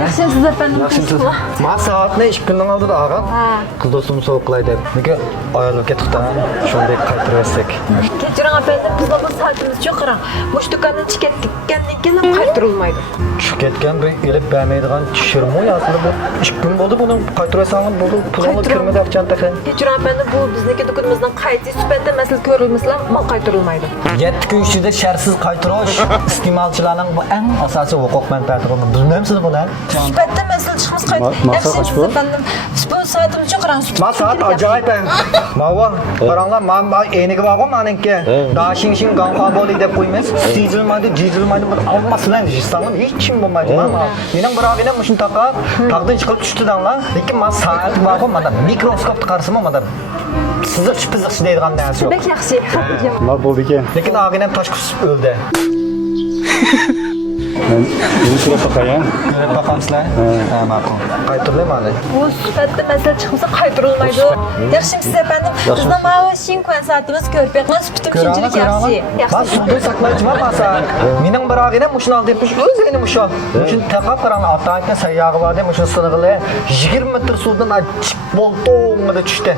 Yaxshimisiz efendim? Yaxshimisiz. Men soatni 2 kundan oldin og'am. Qil do'stim sovuqlay deb. Nega ayolib ketibdi. Shunday qaytirib etsak. Kechiring efendim, bizning bu saatimiz yo'q qarang. Mush do'kondan chiqib ketgandan keyin qaytarilmaydi. Tushib ketgan bir elib bermaydigan tushirmi aslida bu 2 kun bo'ldi buni qaytirib etsang bo'ldi. Pulni kirmadi aqchani taqa. Kechiring efendim, bu bizniki do'konimizdan qayta sifatida masal ko'rilmaslar, mal qaytarilmaydi. 7 kun ichida shartsiz qaytirish iste'molchilarning bu eng asosiy huquq manfaati bo'ladi. Bilmaymsiz buni? Sifatida masal chiqimiz qayta. Yaxshimisiz efendim? Bu saatimiz yo'q qarang. Ma saat ajoyib. Mava, qaranglar, men eniga borgan meniki. Dashing qanqa bo'ldi deb qo'ymiz. Sezilmaydi, jizilmaydi. Almasdan jistamni hech kim bo'lmaydi. Mening birog'ina mushun taqab, taqdan chiqib tushdidanlar. Lekin men saat borgan, mana mikroskop qarsam, mana siziq deydigan narsa yo'q. Bek yaxshi. Nima bo'ldi ekan? Lekin og'inam tosh qusib o'ldi. Buni so'rab baqayan. Ko'rib boqamsizlar? Ha, ma'qul. Qaytarilmaydi. Bu sifatida masal chiqmasa qaytarilmaydi. Yaxshimisiz efendim? Bizning mana Shinkwan saatimiz ko'rpaqlar sifatim shunchalik yaxshi. Ben suvda saklayıcıma basa. Mening bir ağinem muşun aldı yapmış. Özgeni muşun. Muşun takap karan atayken sayyağı vardı. Muşun sınırlı. 20 metre sudan açık boltoğuna da düştü.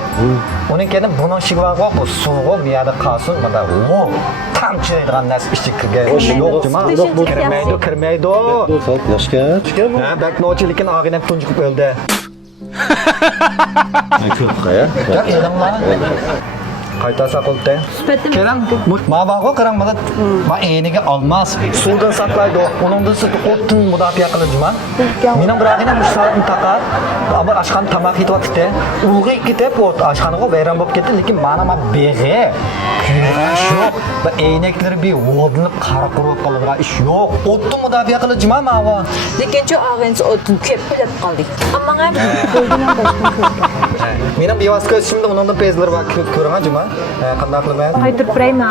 Onun kendi bunun şık var. Bu suğu bir yerde kalsın. Bana o tam çiğneydiğen nasip işçi kırgay. Yok cuma. Kırmaydı o. Yoshga chiqgan bu. Ha, bak noçilikin ağinem tunçup öldü. Ko'p qaya. Ya elimler. Qayta saqıldı. Kerem, ma bağı qarang mana ma eniga olmas. Suvdan saqlaydi. Uningdan sizni o'tdan mudofaa qilajman. Mening birog'ina mushsaatni taqab, ammo ashxon tamoq yetyapti. Ulg'i ketib, o't ashxonaga bayram bo'lib ketdi, lekin mana beg'i. Kuyrash yo'q. Va eynaklar bir o'dinib qara qurib qoladigan ish yo'q. O'tdan mudofaa qilajman ma'vo. Lekin shu og'inchi o'tin ko'p bilib qoldik. Ammo bo'lgan boshqa ko'p. Mening bevosita o'tishimda uningdan pezlar va ko'rgan juma. Qanday qilmayman? Qaytirib berayman.